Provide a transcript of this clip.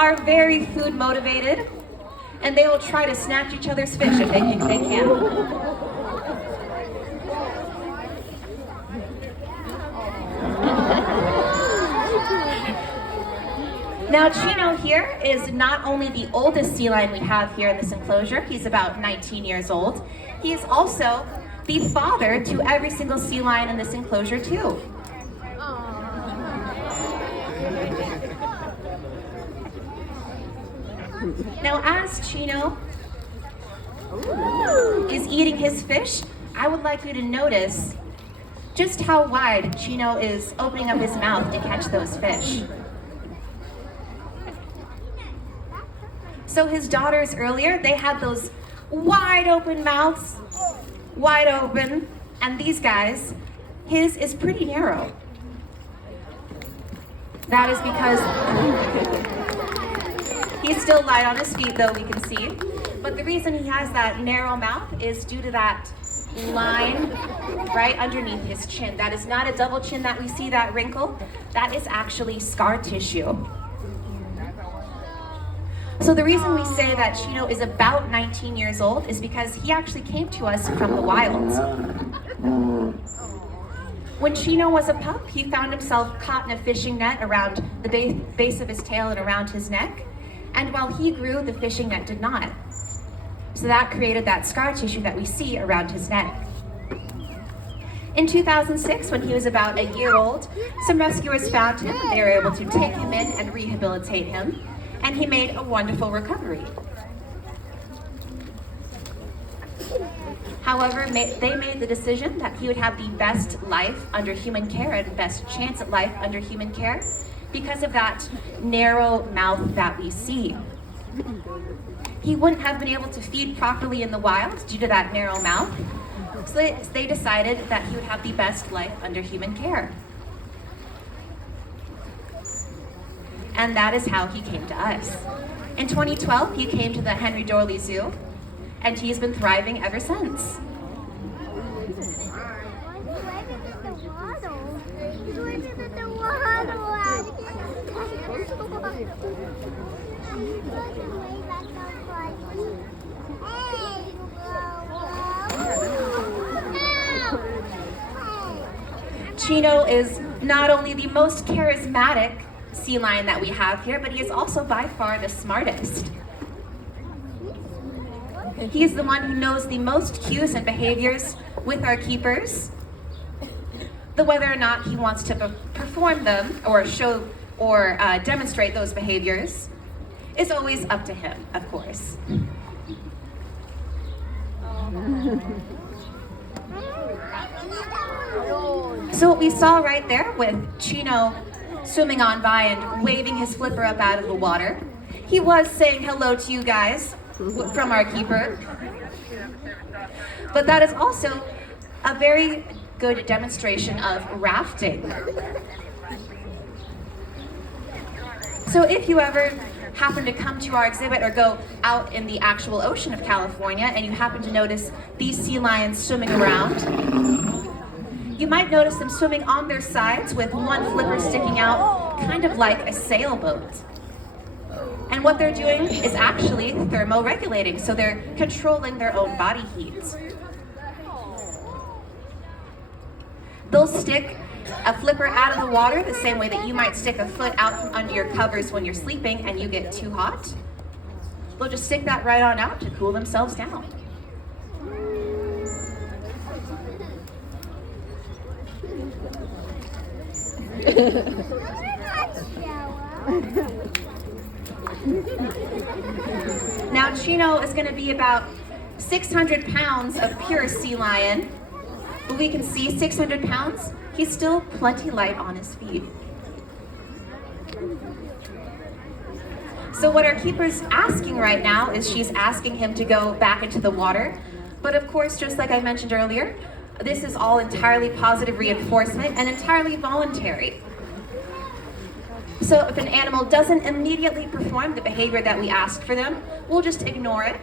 are very food motivated, and they will try to snatch each other's fish if they think they can. Now, Chino here is not only the oldest sea lion we have here in this enclosure, he's about 19 years old, he is also the father to every single sea lion in this enclosure too. Now, as Chino is eating his fish, I would like you to notice just how wide Chino is opening up his mouth to catch those fish. So his daughters earlier, they had those wide open mouths, wide open, and these guys, his is pretty narrow. That is because he's still light on his feet, though, we can see. But the reason he has that narrow mouth is due to that line right underneath his chin. That is not a double chin that we see, that wrinkle. That is actually scar tissue. So the reason we say that Chino is about 19 years old is because he actually came to us from the wild. When Chino was a pup, he found himself caught in a fishing net around the base of his tail and around his neck. And while he grew, the fishing net did not. So that created that scar tissue that we see around his neck. In 2006, when he was about a year old, some rescuers found him. They were able to take him in and rehabilitate him, and he made a wonderful recovery. However, they made the decision that he would have the best life under human care and best chance at life under human care because of that narrow mouth that we see. He wouldn't have been able to feed properly in the wild due to that narrow mouth, so they decided that he would have the best life under human care. And that is how he came to us. In 2012, he came to the Henry Dorley Zoo, and he's been thriving ever since. Chino is not only the most charismatic sea lion that we have here, but he is also by far the smartest. He is the one who knows the most cues and behaviors with our keepers. The whether or not he wants to perform them or show or demonstrate those behaviors is always up to him, of course. So what we saw right there with Chino swimming on by and waving his flipper up out of the water, he was saying hello to you guys from our keeper. But that is also a very good demonstration of rafting. So if you ever happen to come to our exhibit or go out in the actual ocean of California and you happen to notice these sea lions swimming around, you might notice them swimming on their sides with one flipper sticking out, kind of like a sailboat. And what they're doing is actually thermoregulating, so they're controlling their own body heat. They'll stick a flipper out of the water the same way that you might stick a foot out from under your covers when you're sleeping and you get too hot. They'll just stick that right on out to cool themselves down. Now Chino is going to be about 600 pounds of pure sea lion, but we can see 600 pounds, he's still plenty light on his feet. So what our keeper's asking right now is she's asking him to go back into the water, but of course, just like I mentioned earlier, this is all entirely positive reinforcement and entirely voluntary. So if an animal doesn't immediately perform the behavior that we ask for them, we'll just ignore it.